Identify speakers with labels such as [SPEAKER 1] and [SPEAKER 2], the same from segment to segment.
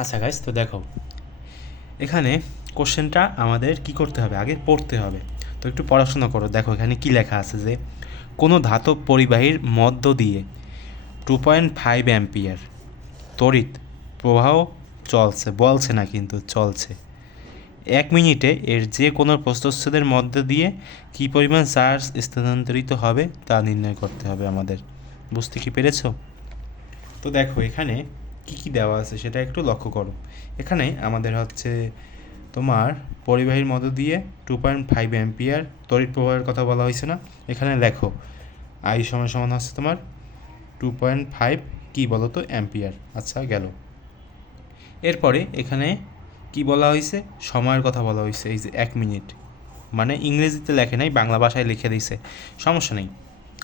[SPEAKER 1] আচ্ছা গাইস তো দেখো, এখানে কোশ্চেনটা আমাদের কি করতে হবে? আগে পড়তে হবে। তো একটু পড়াশোনা করো। দেখো, এখানে কি লেখা আছে যে, কোনো ধাতব পরিবাহীর মধ্য দিয়ে টু পয়েন্ট ফাইভ অ্যাম্পিয়ার তড়িৎ প্রবাহ চলছে, বলছে না কিন্তু, চলছে। এক মিনিটে এর যে কোনো প্রস্তচ্ছেদের মধ্য দিয়ে কী পরিমাণ চার্জ স্থানান্তরিত হবে তা নির্ণয় করতে হবে আমাদের। বুঝতে কি পেরেছ? তো দেখো, এখানে কি কি দেওয়া আছে সেটা একটু লক্ষ্য করো। এখানে আমাদের হচ্ছে তোমার পরিবাহীর মধ্য দিয়ে টু পয়েন্ট ফাইভ অ্যাম্পিয়ার তড়িৎ প্রবাহের কথা বলা হয়েছে না? এখানে লেখো আই সমান সমান হচ্ছে তোমার টু পয়েন্ট ফাইভ কী বলো তো অ্যাম্পিয়ার আচ্ছা গেল। এরপরে এখানে কি বলা হয়েছে? সময়ের কথা বলা হয়েছে, এই যে এক মিনিট। মানে ইংরেজিতে লেখে নাই, বাংলা ভাষায় লিখে দিয়েছে। সমস্যা নেই।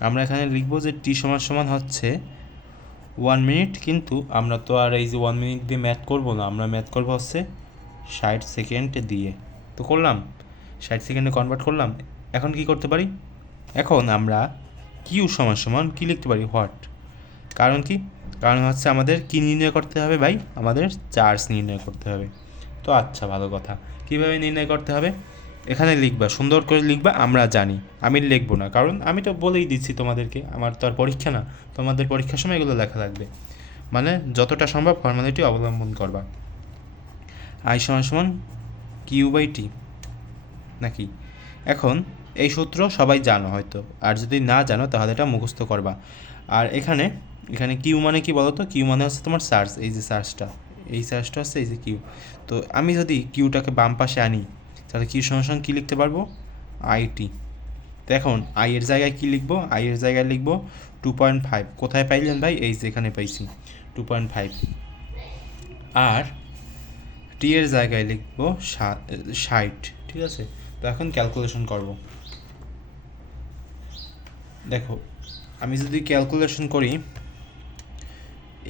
[SPEAKER 1] আমরা এখানে লিখব যে টি সমান সমান হচ্ছে ওয়ান মিনিট কিন্তু আমরা তো আর এই যে ওয়ান মিনিট দিয়ে ম্যাথ করব না, আমরা ম্যাথ করব হচ্ছে ষাট সেকেন্ড দিয়ে। তো করলাম, ষাট সেকেন্ডে কনভার্ট করলাম, এখন কি করতে পারি? এখন আমরা কিউ সমান সমান কী লিখতে পারি? হোয়াট কারণ কি? কারণ হচ্ছে আমাদের কী নির্ণয় করতে হবে ভাই? আমাদের চার্জ নির্ণয় করতে হবে। তো আচ্ছা ভালো কথা। কীভাবে নির্ণয় করতে হবে? এখানে লিখবা, সুন্দর করে লিখবা, আমরা জানি। আমি লিখব না, কারণ আমি তো বলেই দিচ্ছি তোমাদেরকে, আমার তো আর পরীক্ষা না, তোমাদের পরীক্ষার সময় এগুলো লেখা লাগবে। মানে যতটা সম্ভব ফর্মালিটি অবলম্বন করবা। আই সমান সমান কিউ বাই টি নাকি? এখন, এই সূত্র সবাই জানো হয়তো, আর যদি না জানো, তাহলে এটা মুখস্থ করবা। আর এখানে এখানে কিউ মানে কি বলো তো কিউ মানে হচ্ছে তোমার সার্চ, এই যে সার্চটা, এই সার্চটা হচ্ছে এই যে কিউ তো আমি যদি কিউটাকে বাম পাশে আনি তাহলে কিউ সঙ্গে সঙ্গে কী লিখতে পারব? আইটি তো এখন আই এর জায়গায় কী লিখব? আই এর জায়গায় লিখব টু পয়েন্ট ফাইভ কোথায় পাইলেন ভাই? এই যে এখানে পাইছি। টু পয়েন্ট ফাইভ আর টি এর জায়গায় লিখব ষাট। ঠিক আছে? তো এখন ক্যালকুলেশন করব। দেখো, আমি যদি ক্যালকুলেশন করি,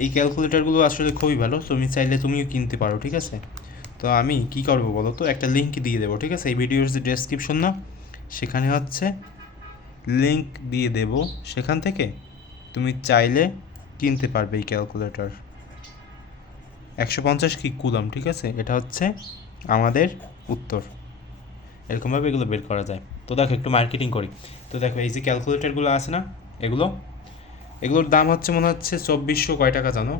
[SPEAKER 1] এই ক্যালকুলেটরগুলো আসলে খুবই ভালো। তুমি চাইলে তুমিও কিনতে পারো, ঠিক আছে? তো আমি কি করব বলো তো? একটা লিঙ্ক দিয়ে দেবো, ঠিক আছে? এই ভিডিওর যে ডেসক্রিপশন না, সেখানে হচ্ছে লিঙ্ক দিয়ে দেব। সেখান থেকে তুমি চাইলে কিনতে পারবে এই ক্যালকুলেটর একশো পঞ্চাশ কি কুলাম ঠিক আছে? এটা হচ্ছে আমাদের উত্তর। এরকমভাবে এগুলো বের করা যায়। তো দেখো, একটু মার্কেটিং করি। তো দেখো, এই যে ক্যালকুলেটরগুলো আছে না, এগুলো, এগুলোর দাম হচ্ছে মনে হচ্ছে চব্বিশশো কয় টাকা জানো?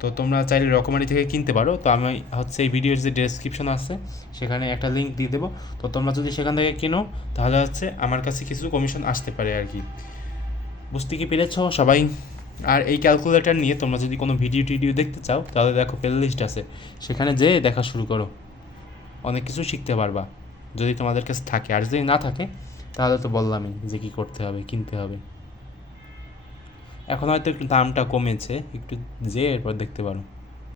[SPEAKER 1] তো তোমরা চাইলে রকমারি থেকে কিনতে পারো। তো আমি হচ্ছে এই ভিডিওর যে ডেসক্রিপশন আছে, সেখানে একটা লিঙ্ক দিয়ে দেবো। তো তোমরা যদি সেখান থেকে কেনো, তাহলে হচ্ছে আমার কাছে কিছু কমিশন আসতে পারে আর কি বুঝতে কি পেরেছ সবাই? আর এই ক্যালকুলেটর নিয়ে তোমরা যদি কোনো ভিডিও টিডিও দেখতে চাও, তাহলে দেখো প্লে লিস্ট আছে। সেখানে যেয়ে দেখা শুরু করো। অনেক কিছু শিখতে পারবা, যদি তোমাদের কাছে থাকে। আর যদি না থাকে, তাহলে তো বললামই যে কী করতে হবে, কিনতে হবে। এখন হয়তো একটু দামটা কমেছে একটু যেয়ে এরপর দেখতে পারো।